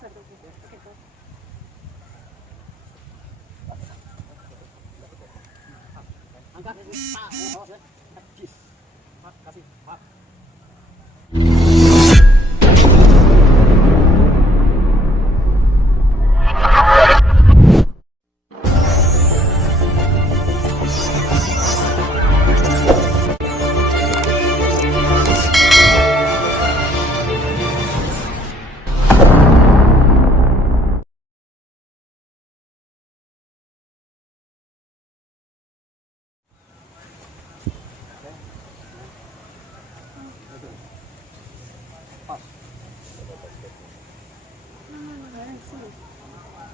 inside. Okay, go. Angkat ini, Pak. Awas ya. Jis. Pak, kasih, Pak.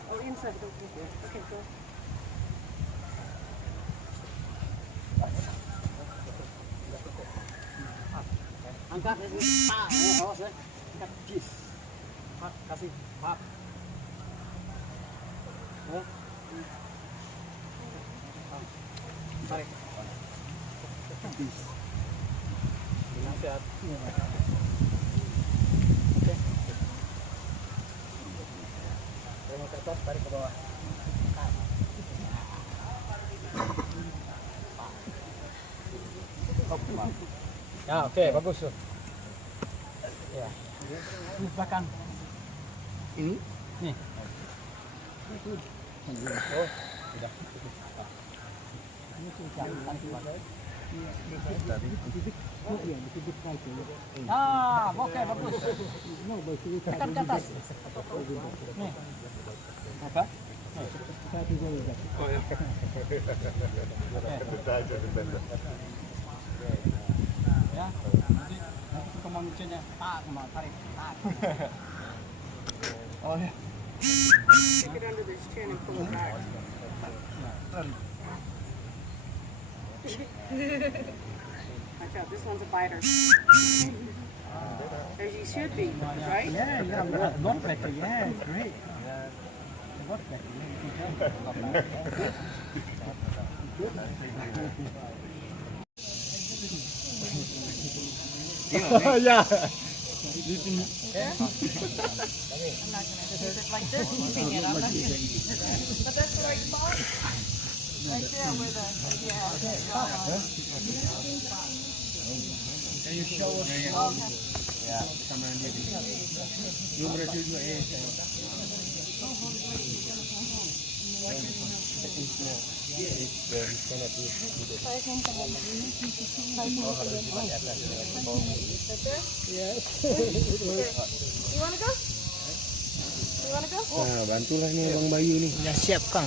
Oh, inside. Okay, go. Angkat ini, Pak. Awas ya. Angkat jis. Pak, kasih, Pak. Ya. Tarik. Jis. Nasihat. Oke. Terima ke atas, tarik ke bawah. Ya, oke, bagus tuh. Ya. Di belakang. Ini? Nih. Oh, sudah. Ini sudah pakai. Ah, oke, bagus. Tekan ke atas. Nih. Apa? Oh, ya. Ya, nanti kemanusianya tak mau tarik. Oh ya. Take it under this chin and pull it back. Watch out, this one's a biter. As you should be, right? Yeah, one better, yeah, great. What better? Yeah. Yeah? I'm not going to use it like this. But that's the right spot. Right there where the, Can you show us? Okay. Yeah. You merasa juga ya. Nah, bantulah nih Bang Bayu nih. Sudah siap, Kang.